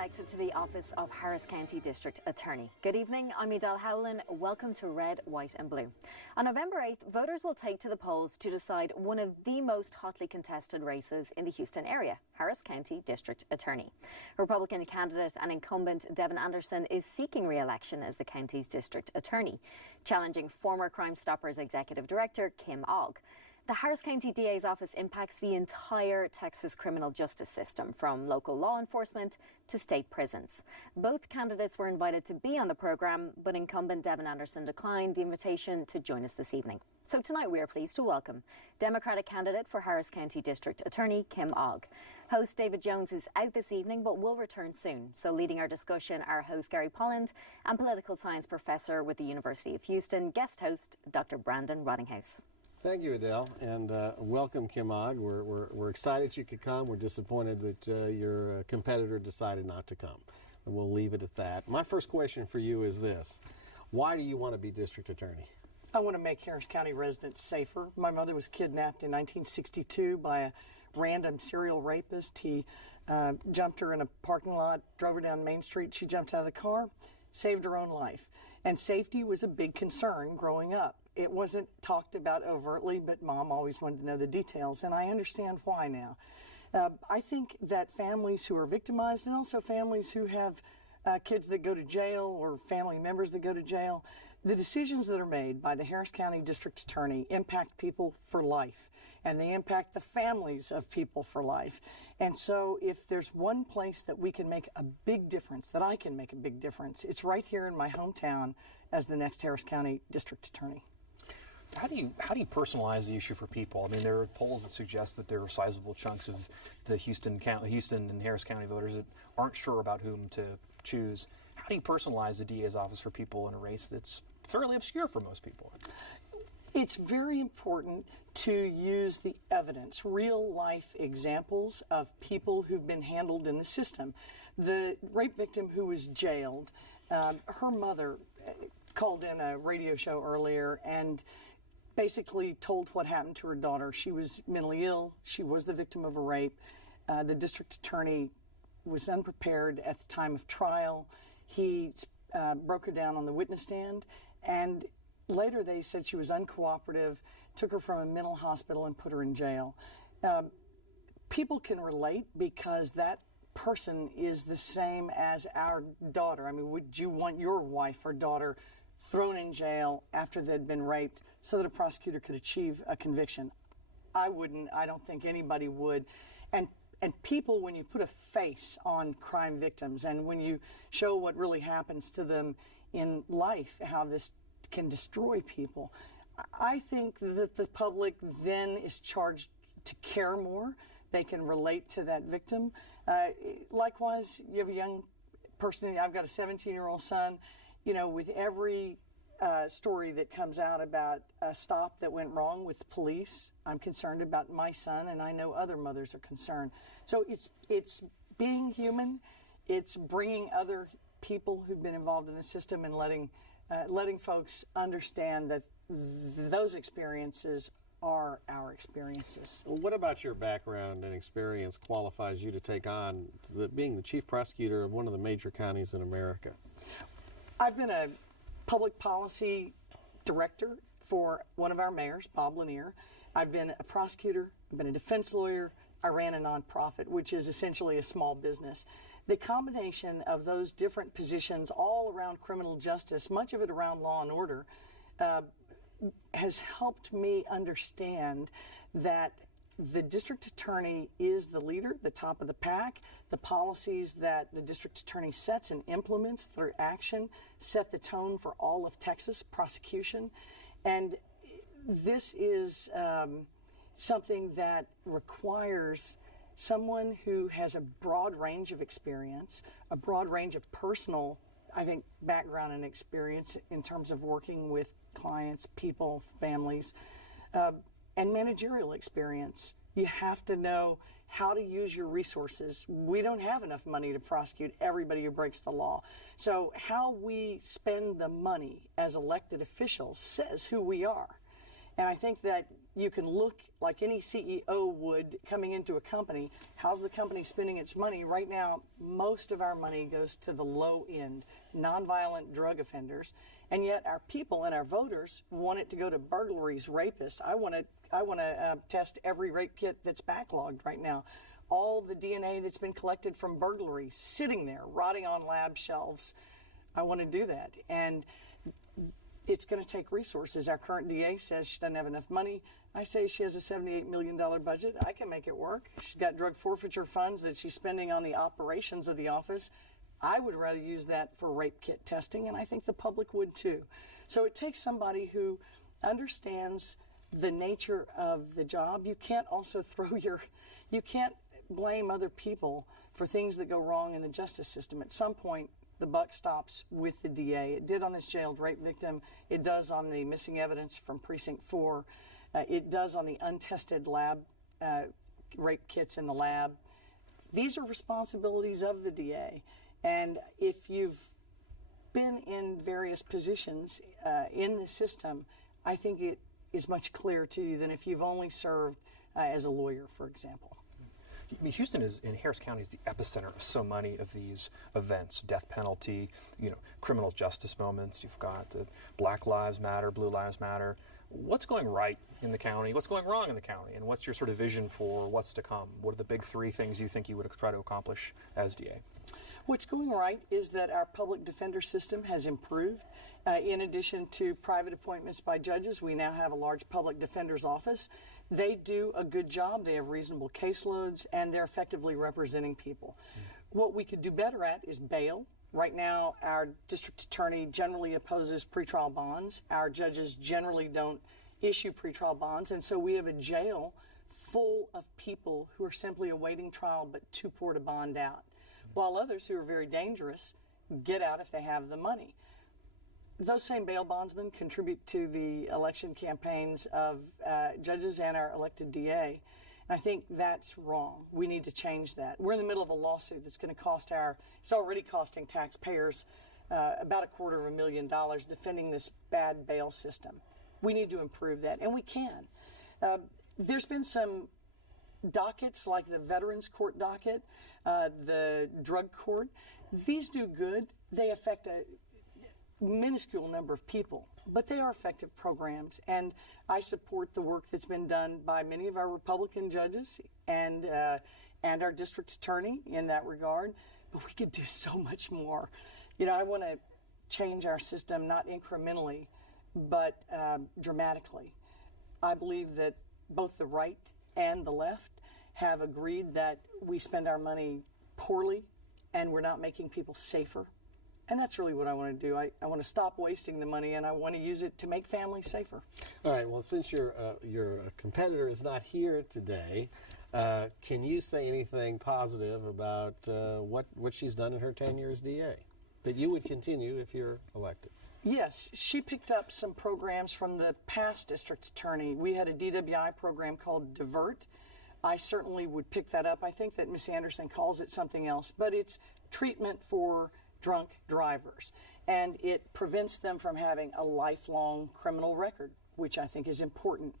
elected to the office of Harris County District Attorney. Good evening, I'm Edel Howland. Welcome to Red, White and Blue. On November 8th, voters will take to the polls to decide one of the most hotly contested races in the Houston area, Harris County District Attorney. Republican candidate and incumbent Devin Anderson is seeking re-election as the county's District Attorney, challenging former Crime Stoppers Executive Director Kim Ogg. The Harris County DA's office impacts the entire Texas criminal justice system, from local law enforcement to state prisons. Both candidates were invited to be on the programme, but incumbent Devin Anderson declined the invitation to join us this evening. So tonight we are pleased to welcome Democratic candidate for Harris County District Attorney Kim Ogg. Host David Jones is out this evening but will return soon. So leading our discussion are host Gary Polland and political science professor with the University of Houston, guest host Dr. Brandon Rottinghouse. Thank you, Adele, and welcome, Kim Ogg. We're excited you could come. We're disappointed that your competitor decided not to come, and we'll leave it at that. My first question for you is this. Why do you want to be district attorney? I want to make Harris County residents safer. My mother was kidnapped in 1962 by a random serial rapist. He jumped her in a parking lot, drove her down Main Street. She jumped out of the car, saved her own life. And safety was a big concern growing up. It wasn't talked about overtly, but Mom always wanted to know the details, and I understand why now. I think that families who are victimized, and also families who have kids that go to jail or family members that go to jail, the decisions that are made by the Harris County District Attorney impact people for life, and they impact the families of people for life. And so if there's one place that we can make a big difference, that I can make a big difference, it's right here in my hometown as the next Harris County District Attorney. How do you personalize the issue for people? I mean, there are polls that suggest that there are sizable chunks of the Houston and Harris County voters that aren't sure about whom to choose. How do you personalize the DA's office for people in a race that's fairly obscure for most people? It's very important to use the evidence, real life examples of people who've been handled in the system. The rape victim who was jailed, her mother called in a radio show earlier and basically told what happened to her daughter. She was mentally ill. She was the victim of a rape. The district attorney was unprepared at the time of trial. He broke her down on the witness stand, and later they said she was uncooperative, took her from a mental hospital and put her in jail. People can relate because that person is the same as our daughter. I mean, would you want your wife or daughter thrown in jail after they'd been raped so that a prosecutor could achieve a conviction? I wouldn't. I don't think anybody would. And people, when you put a face on crime victims and when you show what really happens to them in life, how this can destroy people, I think that the public then is charged to care more. They can relate to that victim. Likewise, you have a young person. I've got a 17-year-old son. You know, with every story that comes out about a stop that went wrong with the police, I'm concerned about my son, and I know other mothers are concerned. So it's being human. It's bringing other people who've been involved in the system and letting folks understand that those experiences are our experiences. Well, what about your background and experience qualifies you to take on being the chief prosecutor of one of the major counties in America? I've been a public policy director for one of our mayors, Bob Lanier. I've been a prosecutor. I've been a defense lawyer. I ran a nonprofit, which is essentially a small business. The combination of those different positions all around criminal justice, much of it around law and order, has helped me understand that the district attorney is the leader, the top of the pack. The policies that the district attorney sets and implements through action set the tone for all of Texas prosecution. And this is something that requires someone who has a broad range of experience, a broad range of personal, I think, background and experience in terms of working with clients, people, families, and managerial experience. You have to know how to use your resources. We don't have enough money to prosecute everybody who breaks the law. So how we spend the money as elected officials says who we are. And I think that you can look like any CEO would coming into a company. How's the company spending its money? Right now, most of our money goes to the low end, nonviolent drug offenders. And yet our people and our voters want it to go to burglaries, rapists. I want to test every rape kit that's backlogged right now. All the DNA that's been collected from burglaries sitting there, rotting on lab shelves. I want to do that. And it's going to take resources. Our current DA says she doesn't have enough money. I say she has a $78 million budget. I can make it work. She's got drug forfeiture funds that she's spending on the operations of the office. I would rather use that for rape kit testing, and I think the public would too. So it takes somebody who understands the nature of the job. You can't also you can't blame other people for things that go wrong in the justice system. At some point, the buck stops with the DA. It did on this jailed rape victim. It does on the missing evidence from Precinct 4. It does on the untested lab rape kits in the lab. These are responsibilities of the DA. And if you've been in various positions in the system, I think it is much clearer to you than if you've only served as a lawyer, for example. I mean, Houston in Harris County is the epicenter of so many of these events: death penalty, criminal justice moments. You've got Black Lives Matter, Blue Lives Matter. What's going right in the county? What's going wrong in the county? And what's your sort of vision for what's to come? What are the big three things you think you would try to accomplish as DA? What's going right is that our public defender system has improved. In addition to private appointments by judges, we now have a large public defender's office. They do a good job. They have reasonable caseloads, and they're effectively representing people. What we could do better at is bail. Right now, our district attorney generally opposes pretrial bonds. Our judges generally don't issue pretrial bonds, and so we have a jail full of people who are simply awaiting trial but too poor to bond out, while others who are very dangerous get out if they have the money. Those same bail bondsmen contribute to the election campaigns of judges and our elected DA. And I think that's wrong. We need to change that. We're in the middle of a lawsuit that's going to cost it's already costing taxpayers about $250,000 defending this bad bail system. We need to improve that, and we can. There's been some dockets like the Veterans Court docket, the drug court. These do good. They affect a minuscule number of people, but they are effective programs, and I support the work that's been done by many of our Republican judges and our district attorney in that regard, but we could do so much more. I want to change our system not incrementally, but dramatically. I believe that both the right and the left have agreed that we spend our money poorly and we're not making people safer. And that's really what I want to do. I want to stop wasting the money, and I want to use it to make families safer. All right. Well, since your competitor is not here today, can you say anything positive about what she's done in her tenure as DA that you would continue if you're elected? Yes, she picked up some programs from the past district attorney. We had a DWI program called Divert. I certainly would pick that up. I think that Ms. Anderson calls it something else, but it's treatment for drunk drivers, and it prevents them from having a lifelong criminal record, which I think is important.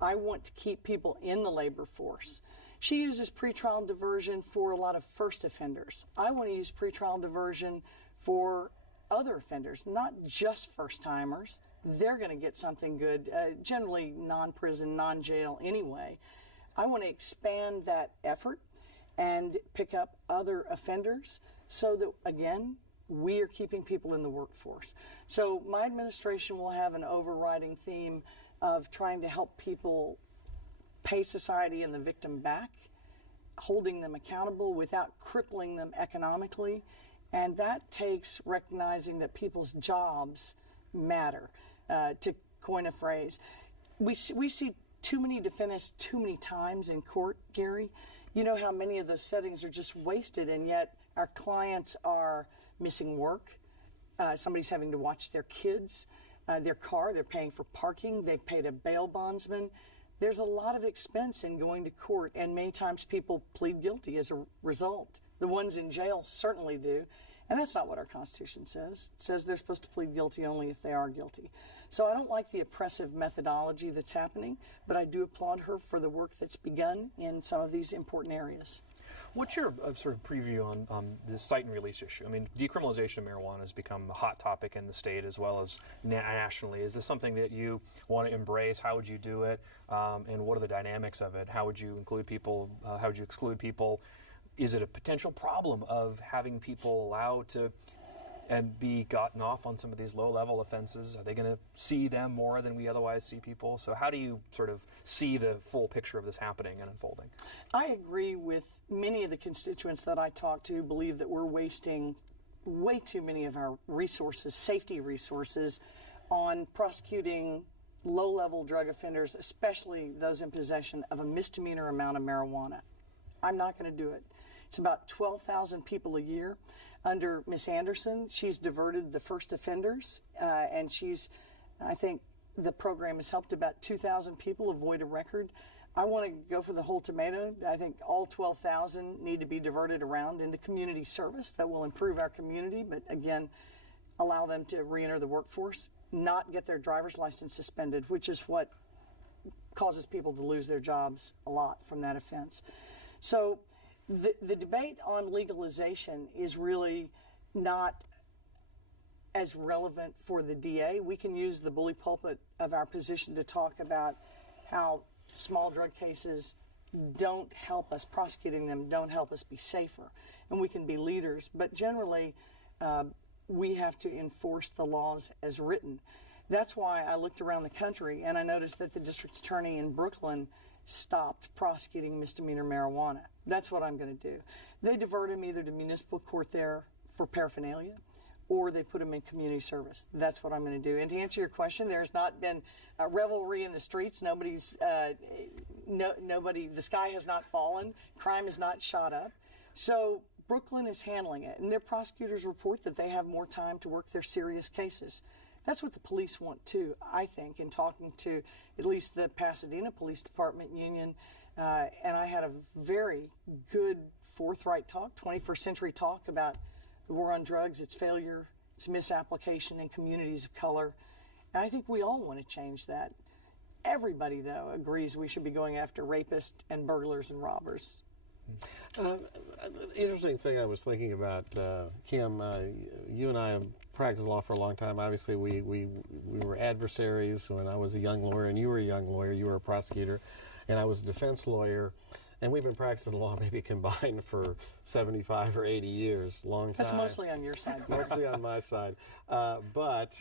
I want to keep people in the labor force. She uses pretrial diversion for a lot of first offenders. I want to use pretrial diversion for other offenders, not just first-timers. They're going to get something good, generally non-prison, non-jail anyway. I want to expand that effort and pick up other offenders so that, again, we are keeping people in the workforce. So my administration will have an overriding theme of trying to help people pay society and the victim back, holding them accountable without crippling them economically. And that takes recognizing that people's jobs matter, to coin a phrase. We see too many defendants too many times in court, Gary. You know how many of those settings are just wasted, and yet our clients are missing work. Somebody's having to watch their kids, their car. They're paying for parking. They've paid a bail bondsman. There's a lot of expense in going to court, and many times people plead guilty as a result. The ones in jail certainly do, and that's not what our Constitution says. It says they're supposed to plead guilty only if they are guilty. So I don't like the oppressive methodology that's happening, but I do applaud her for the work that's begun in some of these important areas. What's your sort of preview on the cite and release issue? I mean, decriminalization of marijuana has become a hot topic in the state as well as nationally. Is this something that you want to embrace? How would you do it? And what are the dynamics of it? How would you include people? How would you exclude people? Is it a potential problem of having people allowed to and be gotten off on some of these low-level offenses? Are they going to see them more than we otherwise see people? So how do you sort of see the full picture of this happening and unfolding? I agree with many of the constituents that I talk to who believe that we're wasting way too many of our resources, safety resources, on prosecuting low-level drug offenders, especially those in possession of a misdemeanor amount of marijuana. I'm not going to do it. It's about 12,000 people a year. Under Ms. Anderson, she's diverted the first offenders, and I think the program has helped about 2,000 people avoid a record. I want to go for the whole tomato. I think all 12,000 need to be diverted around into community service that will improve our community, but again, allow them to re-enter the workforce, not get their driver's license suspended, which is what causes people to lose their jobs a lot from that offense. So the debate on legalization is really not as relevant for the DA. We can use the bully pulpit of our position to talk about how small drug cases don't help us, prosecuting them don't help us be safer, and we can be leaders, but generally we have to enforce the laws as written. That's why I looked around the country and I noticed that the district attorney in Brooklyn stopped prosecuting misdemeanor marijuana. That's what I'm going to do. They divert him either to municipal court there for paraphernalia, or they put him in community service. That's what I'm going to do. And to answer your question, there's not been a revelry in the streets. Nobody, the sky has not fallen. Crime has not shot up. So Brooklyn is handling it, and their prosecutors report that they have more time to work their serious cases. That's what the police want too, I think, in talking to at least the Pasadena Police Department union. And I had a very good, forthright talk, 21st century talk about the war on drugs, its failure, its misapplication in communities of color. And I think we all want to change that. Everybody, though, agrees we should be going after rapists and burglars and robbers. Interesting thing I was thinking about, Kim, you and I have practiced law for a long time. Obviously, we were adversaries when I was a young lawyer, and you were a young lawyer. You were a prosecutor, and I was a defense lawyer. And we've been practicing law maybe combined for 75 or 80 years, long time. That's mostly on your side. Mostly on my side. But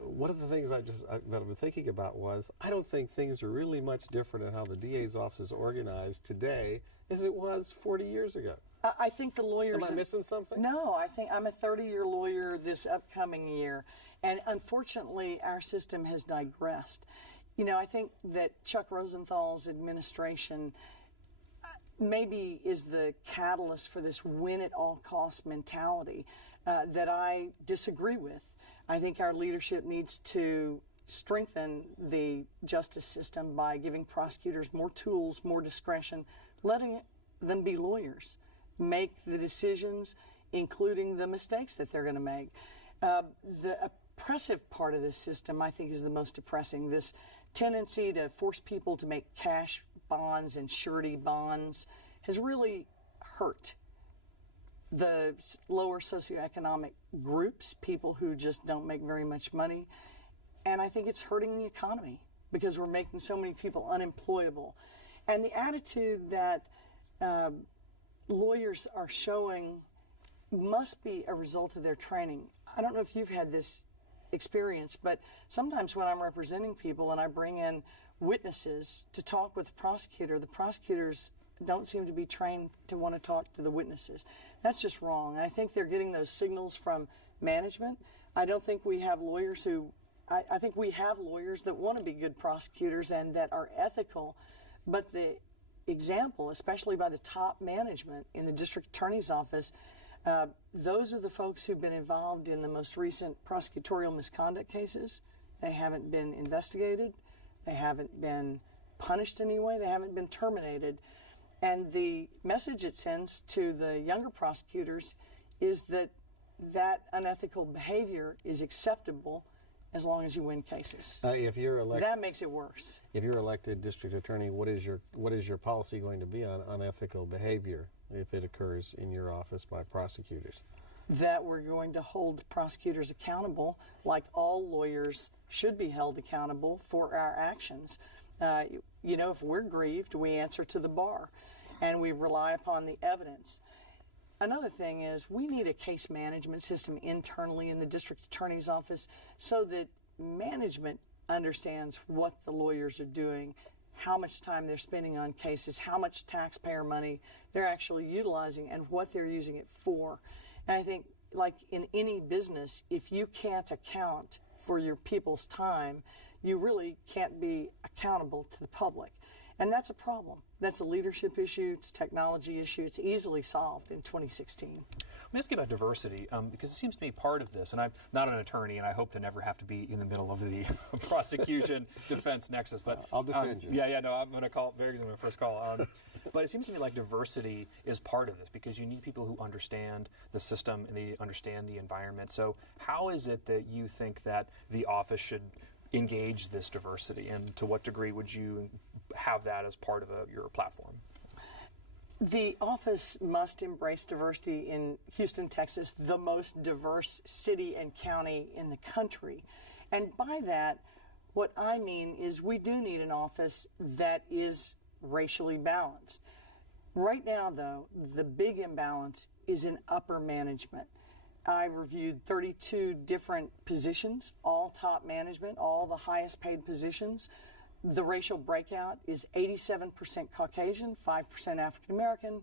one of the things that I've been thinking about was, I don't think things are really much different in how the DA's office is organized today as it was 40 years ago. I think the lawyers... Am I missing something? No, I think I'm a 30-year lawyer this upcoming year, and unfortunately our system has digressed. You know, I think that Chuck Rosenthal's administration maybe is the catalyst for this win-at-all-cost mentality that I disagree with. I think our leadership needs to strengthen the justice system by giving prosecutors more tools, more discretion, letting them be lawyers, make the decisions, including the mistakes that they're going to make. The oppressive part of this system, I think, is the most depressing. This tendency to force people to make cash bonds and surety bonds has really hurt the lower socioeconomic groups, people who just don't make very much money. And I think it's hurting the economy because we're making so many people unemployable. And the attitude that lawyers are showing must be a result of their training. I don't know if you've had this experience, but sometimes when I'm representing people and I bring in witnesses to talk with the prosecutors don't seem to be trained to want to talk to the witnesses. That's just wrong. I think they're getting those signals from management. I don't think we have lawyers who, I think we have lawyers that want to be good prosecutors and that are ethical, but the example, especially by the top management in the district attorney's office, those are the folks who've been involved in the most recent prosecutorial misconduct cases. They haven't been investigated. They haven't been punished anyway. They haven't been terminated. And the message it sends to the younger prosecutors is that that unethical behavior is acceptable as long as you win cases. If you're elected, That makes it worse. if you're elected district attorney, what is your policy going to be on unethical behavior if it occurs in your office by prosecutors? That we're going to hold prosecutors accountable, like all lawyers should be held accountable for our actions. If we're grieved, we answer to the bar, and we rely upon the evidence. Another thing is we need a case management system internally in the district attorney's office so that management understands what the lawyers are doing, how much time they're spending on cases, how much taxpayer money they're actually utilizing, and what they're using it for. And I think, like in any business, if you can't account for your people's time, you really can't be accountable to the public. And that's a problem. That's a leadership issue, it's a technology issue, it's easily solved in 2016. Let me ask you about diversity, because it seems to me part of this, and I'm not an attorney, and I hope to never have to be in the middle of the prosecution defense nexus. But I'll defend you. No, I'm going to call Barry's my first call. But it seems to me like diversity is part of this because you need people who understand the system and they understand the environment. So how is it that you think that the office should engage this diversity, and to what degree would you have that as part of your platform? The office must embrace diversity in Houston, Texas, the most diverse city and county in the country. And by that, what I mean is we do need an office that is racially balanced. Right now, though, the big imbalance is in upper management. I reviewed 32 different positions, all top management, all the highest paid positions. The racial breakout is 87% Caucasian, 5% African American,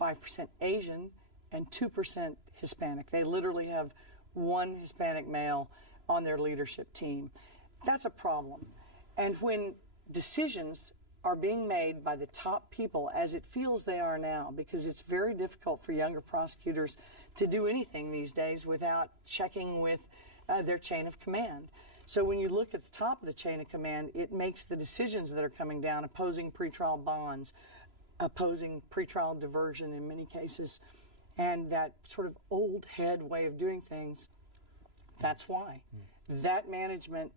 5% Asian, and 2% Hispanic. They literally have one Hispanic male on their leadership team. That's a problem. And when decisions are being made by the top people, as it feels they are now, because it's very difficult for younger prosecutors to do anything these days without checking with their chain of command. So when you look at the top of the chain of command, it makes the decisions that are coming down, opposing pretrial bonds, opposing pretrial diversion in many cases, and that sort of old head way of doing things. That's why. That management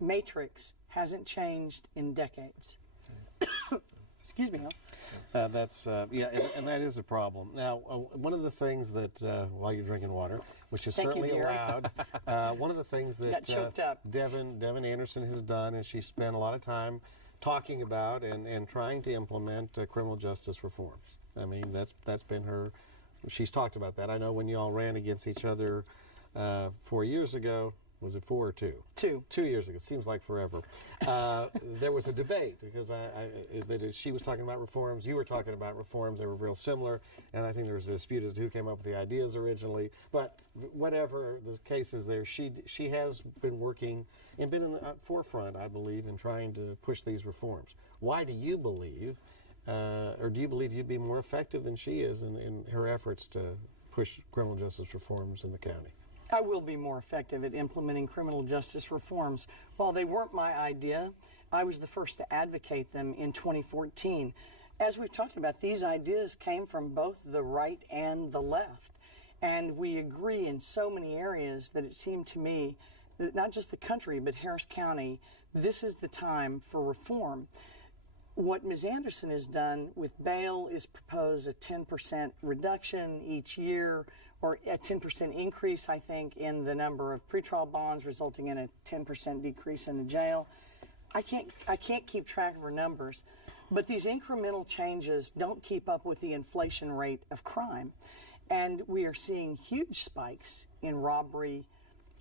matrix hasn't changed in decades. Excuse me. And that is a problem. Now, one of the things that, while you're drinking water, which is Thank you, certainly Gary. allowed, one of the things that Got choked up. Devin Anderson has done is she spent a lot of time talking about and trying to implement criminal justice reforms. I mean, that's been her. She's talked about that. I know when you all ran against each other 4 years ago. Was it 4 or 2? 2. 2 years ago. Seems like forever. There was a debate because she was talking about reforms. You were talking about reforms. They were real similar. And I think there was a dispute as to who came up with the ideas originally. But whatever the case is there, she has been working and been in the forefront, I believe, in trying to push these reforms. Why do you believe, or do you believe you'd be more effective than she is in her efforts to push criminal justice reforms in the county? I will be more effective at implementing criminal justice reforms. While they weren't my idea, I was the first to advocate them in 2014. As we've talked about, these ideas came from both the right and the left. And we agree in so many areas that it seemed to me that not just the country, but Harris County, this is the time for reform. What Ms. Anderson has done with bail is propose a 10% reduction each year, or a 10% increase, I think, in the number of pretrial bonds, resulting in a 10% decrease in the jail. I can't keep track of her numbers, but these incremental changes don't keep up with the inflation rate of crime. And we are seeing huge spikes in robbery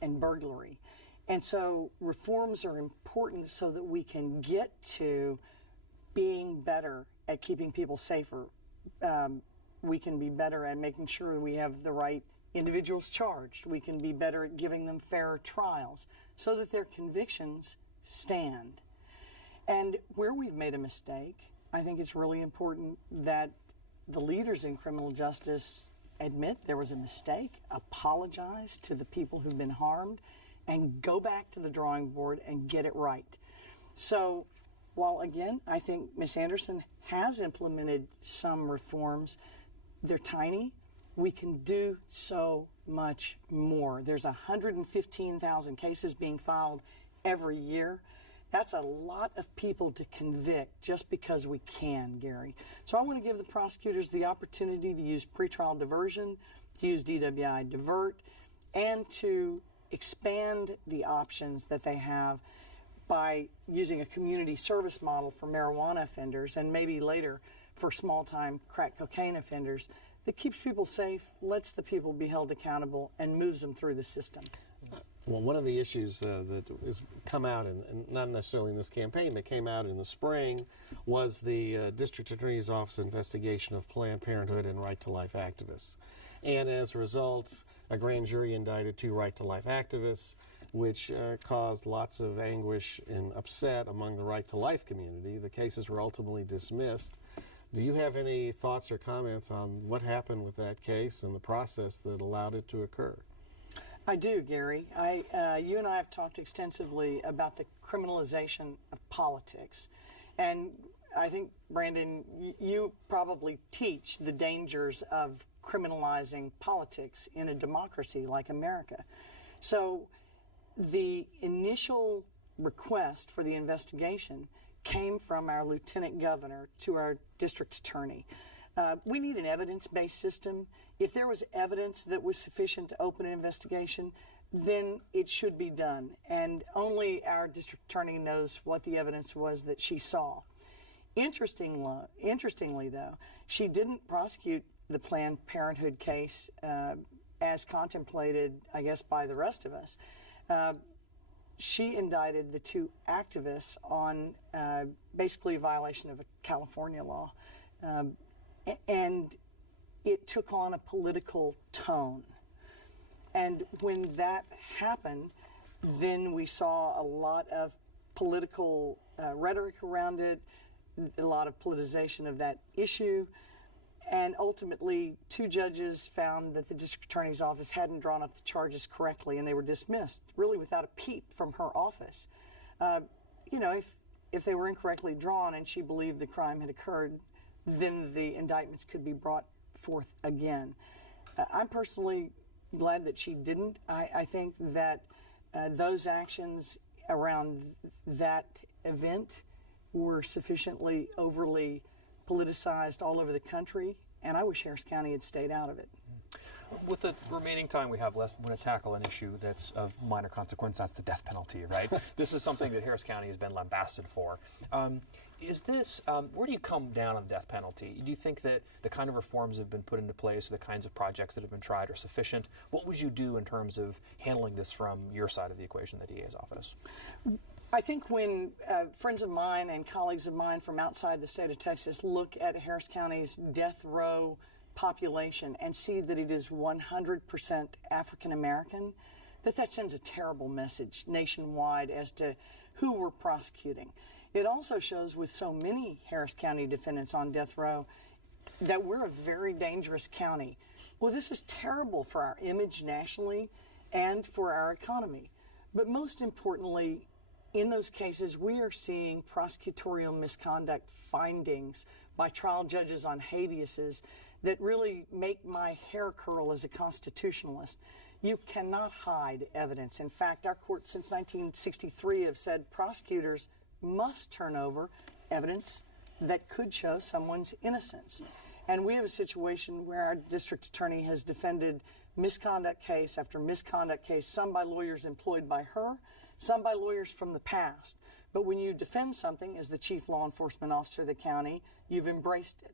and burglary. And so reforms are important so that we can get to being better at keeping people safer. We can be better at making sure we have the right individuals charged. We can be better at giving them fairer trials so that their convictions stand. And where we've made a mistake, I think it's really important that the leaders in criminal justice admit there was a mistake, apologize to the people who've been harmed, and go back to the drawing board and get it right. So while, again, I think Ms. Anderson has implemented some reforms, they're tiny, we can do so much more. There's 115,000 cases being filed every year. That's a lot of people to convict just because we can, Gary. So I want to give the prosecutors the opportunity to use pretrial diversion, to use DWI divert, and to expand the options that they have by using a community service model for marijuana offenders and maybe later for small-time crack cocaine offenders that keeps people safe, lets the people be held accountable, and moves them through the system. Well, one of the issues that has come out, and not necessarily in this campaign, but came out in the spring, was the District Attorney's Office investigation of Planned Parenthood and Right to Life activists. And as a result, a grand jury indicted 2 Right to Life activists, which caused lots of anguish and upset among the Right to Life community. The cases were ultimately dismissed. Do you have any thoughts or comments on what happened with that case and the process that allowed it to occur? I do, Gary. You and I have talked extensively about the criminalization of politics. And I think, Brandon, you probably teach the dangers of criminalizing politics in a democracy like America. So the initial request for the investigation came from our lieutenant governor to our district attorney. We need an evidence-based system. If there was evidence that was sufficient to open an investigation, then it should be done. And only our district attorney knows what the evidence was that she saw. Interestingly, though, she didn't prosecute the Planned Parenthood case as contemplated, I guess, by the rest of us. She indicted the 2 activists on basically a violation of a California law. And it took on a political tone. And when that happened, then we saw a lot of political rhetoric around it, a lot of politicization of that issue. And ultimately, 2 judges found that the district attorney's office hadn't drawn up the charges correctly, and they were dismissed, really without a peep from her office. If they were incorrectly drawn and she believed the crime had occurred, then the indictments could be brought forth again. I'm personally glad that she didn't. I think that those actions around that event were sufficiently overly politicized all over the country, and I wish Harris County had stayed out of it. With the remaining time we have left, I want to tackle an issue that's of minor consequence. That's the death penalty, right? This is something that Harris County has been lambasted for. Is this, where do you come down on the death penalty? Do you think that the kind of reforms that have been put into place, the kinds of projects that have been tried are sufficient? What would you do in terms of handling this from your side of the equation, the DA's office? I think when friends of mine and colleagues of mine from outside the state of Texas look at Harris County's death row population and see that it is 100% African American, that sends a terrible message nationwide as to who we're prosecuting. It also shows with so many Harris County defendants on death row that we're a very dangerous county. Well, this is terrible for our image nationally and for our economy. But most importantly, in those cases, we are seeing prosecutorial misconduct findings by trial judges on habeases that really make my hair curl as a constitutionalist. You cannot hide evidence. In fact, our courts since 1963 have said prosecutors must turn over evidence that could show someone's innocence. And we have a situation where our district attorney has defended misconduct case after misconduct case, some by lawyers employed by her, some by lawyers from the past. But when you defend something as the chief law enforcement officer of the county, you've embraced it.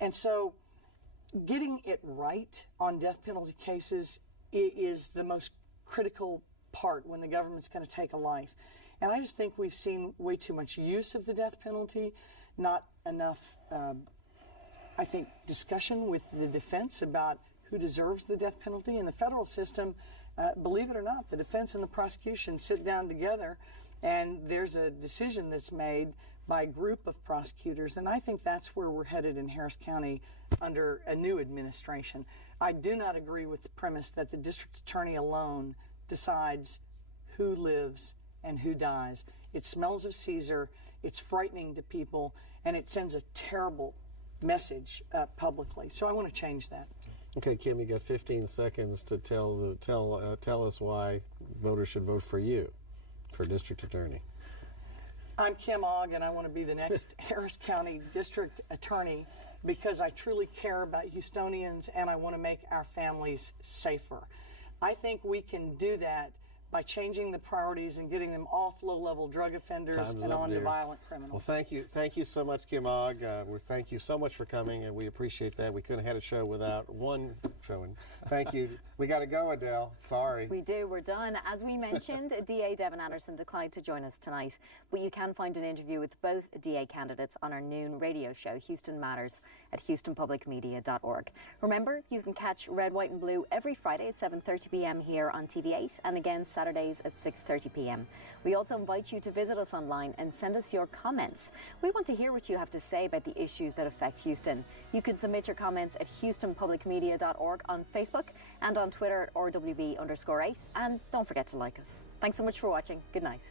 And so getting it right on death penalty cases is the most critical part when the government's going to take a life. And I just think we've seen way too much use of the death penalty, not enough, I think, discussion with the defense about who deserves the death penalty. In the federal system, believe it or not, the defense and the prosecution sit down together, and there's a decision that's made by a group of prosecutors, and I think that's where we're headed in Harris County under a new administration. I do not agree with the premise that the district attorney alone decides who lives and who dies. It smells of Caesar, it's frightening to people, and it sends a terrible message publicly. So I want to change that. Okay, Kim, you got 15 seconds to tell us why voters should vote for you for district attorney. I'm Kim Ogg, and I want to be the next Harris County District Attorney because I truly care about Houstonians and I want to make our families safer. I think we can do that by changing the priorities and getting them off low-level drug offenders Time's and up, on to dear. violent criminals. Well, thank you so much, Kim Ogg. Thank you so much for coming, and we appreciate that. We couldn't have had a show without one showing. Thank you. We got to go, Adele. Sorry. We do. We're done. As we mentioned, DA Devin Anderson declined to join us tonight, but you can find an interview with both DA candidates on our noon radio show, Houston Matters, at houstonpublicmedia.org. Remember, you can catch Red, White and Blue every Friday at 7:30 p.m. here on TV8 and again Saturdays at 6:30 p.m. We also invite you to visit us online and send us your comments. We want to hear what you have to say about the issues that affect Houston. You can submit your comments at houstonpublicmedia.org on Facebook and on Twitter at RWB_8. And don't forget to like us. Thanks so much for watching. Good night.